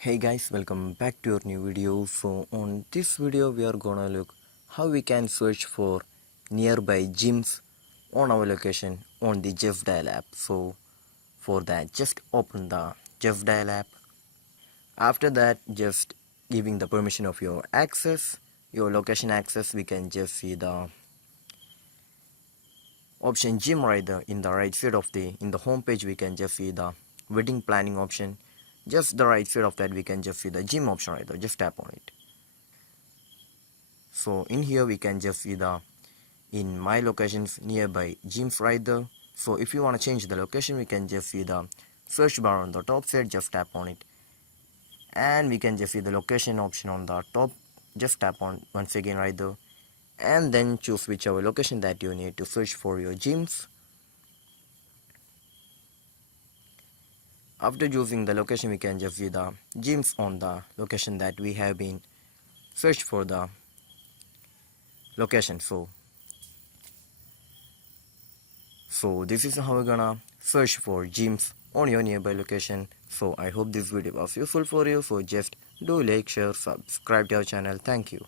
Hey guys, welcome back to your new video. So on this video we are gonna look how we can search for nearby gyms on our location on the Justdial app. So for that, just open the Justdial app. After that, just giving the permission of your access, your location access, we can just see the option gym right there in the right side of the home page. We can just see the wedding planning option. Just the right side of that, we can just see the gym option right there. Just tap on it. So in here we can just see the in my locations nearby gyms right there. So if you want to change the location, we can just see the search bar on the top side. Just tap on it, and we can just see the location option on the top. Just tap on once again right there, and then choose whichever location that you need to search for your gyms. After choosing the location, we can just see the gyms on the location that we have been searched for the location. So this is how we're gonna search for gyms on your nearby location. So I hope this video was useful for you. So just do like, share, subscribe to our channel. Thank you.